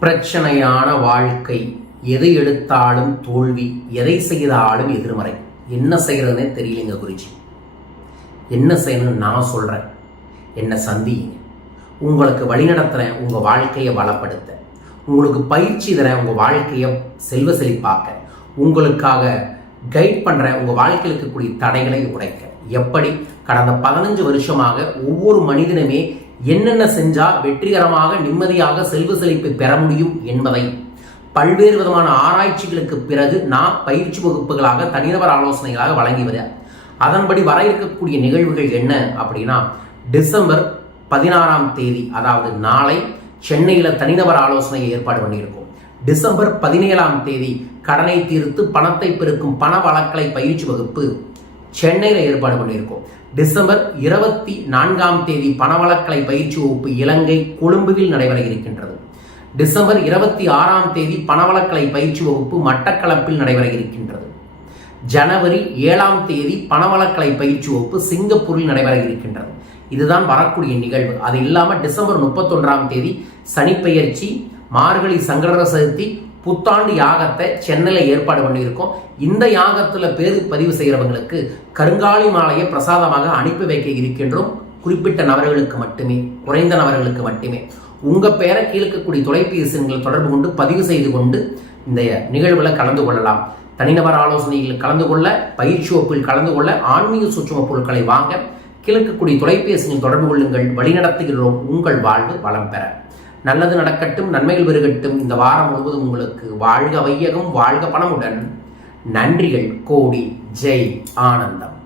பிரச்சனையான வாழ்க்கை எதை எடுத்தாலும் தோல்வி எதை செய்தாலும் எதிர்மறை. என்ன செய்கிறதுனே தெரியலைங்க குருஜி. என்ன செய்யணும்னு நான் சொல்கிறேன் என்ன சந்தியுங்க. உங்களுக்கு வழிநடத்துகிறேன் உங்கள் வாழ்க்கையை வளப்படுத்த. உங்களுக்கு பயிற்சி தரேன் உங்கள் வாழ்க்கையை செல்வ செழிப்பாக்க. உங்களுக்காக கைட் பண்ணுறேன் உங்கள் வாழ்க்கையில் இருக்கக்கூடிய தடைகளை உடைக்க. எப்படி? கடந்த பதினஞ்சு வருஷமாக ஒவ்வொரு மனிதனுமே என்னென்ன செஞ்சால் வெற்றிகரமாக நிம்மதியாக செல்வ செழிப்பை பெற முடியும் என்பதை. பல்வேறு விதமான ஆராய்ச்சிகளுக்கு பிறகு நான் பயிற்சி வகுப்புகளாக தனிநபர் ஆலோசனைகளாக வழங்கி வரேன் அதன்படி வர இருக்கக்கூடிய நிகழ்வுகள் என்ன அப்படின்னா டிசம்பர் பதினாறாம் தேதி அதாவது நாளை சென்னையில் தனிநபர் ஆலோசனையை ஏற்பாடு பண்ணியிருக்கோம். டிசம்பர் பதினேழாம் தேதி கடனை தீர்த்து பணத்தை பெருக்கும் பண வழக்கலை பயிற்சி வகுப்பு சென்னையில் ஏற்பாடு பண்ணியிருக்கோம். டிசம்பர் இருபத்தி நான்காம் தேதி பணவளக்கலை பயிற்சி வகுப்பு இலங்கை கொழும்புவில் நடைபெற இருக்கின்றது. டிசம்பர் இருபத்தி ஆறாம் தேதி பணவளக்கலை பயிற்சி வகுப்பு மட்டக்களப்பில் நடைபெற இருக்கின்றது. ஜனவரி ஏழாம் தேதி பணவளக்கலை பயிற்சி வகுப்பு சிங்கப்பூரில் நடைபெற இருக்கின்றது. இதுதான் வரக்கூடிய நிகழ்வு. அது இல்லாமல் டிசம்பர் முப்பத்தொன்றாம் தேதி சனிப்பெயர்ச்சி மார்கழி சங்கடர சதுர்த்தி புத்தாண்டு யாகத்தை சென்னையில் ஏற்பாடு பண்ணியிருக்கோம். இந்த யாகத்தில் பேர் பதிவு செய்கிறவங்களுக்கு கருங்காலி மாலையை பிரசாதமாக அனுப்பி வைக்க இருக்கின்றோம். குறிப்பிட்ட நபர்களுக்கு மட்டுமே குறைந்த நபர்களுக்கு மட்டுமே. உங்கள் பேரை கீழ்க்கக்கூடிய தொலைபேசிகளை தொடர்பு கொண்டு பதிவு செய்து கொண்டு இந்த நிகழ்வில் கலந்து கொள்ளலாம். தனிநபர் ஆலோசனையில் கலந்து கொள்ள பயிற்சி வகுப்பில் கலந்து கொள்ள ஆன்மீக சுற்றும பொருட்களை வாங்க கிழக்கக்கூடிய தொலைபேசியில் தொடர்பு கொள்ளுங்கள். வழிநடத்துகிறோம் உங்கள் வாழ்வு வளம் பெற. நல்லது நடக்கட்டும் நன்மைகள் பெருகட்டும். இந்த வாரம் முழுவதும் உங்களுக்கு வாழ்க வையகம் வாழ்க பணமுடன். நன்றிகள் கோடி ஜெய் ஆனந்தம்.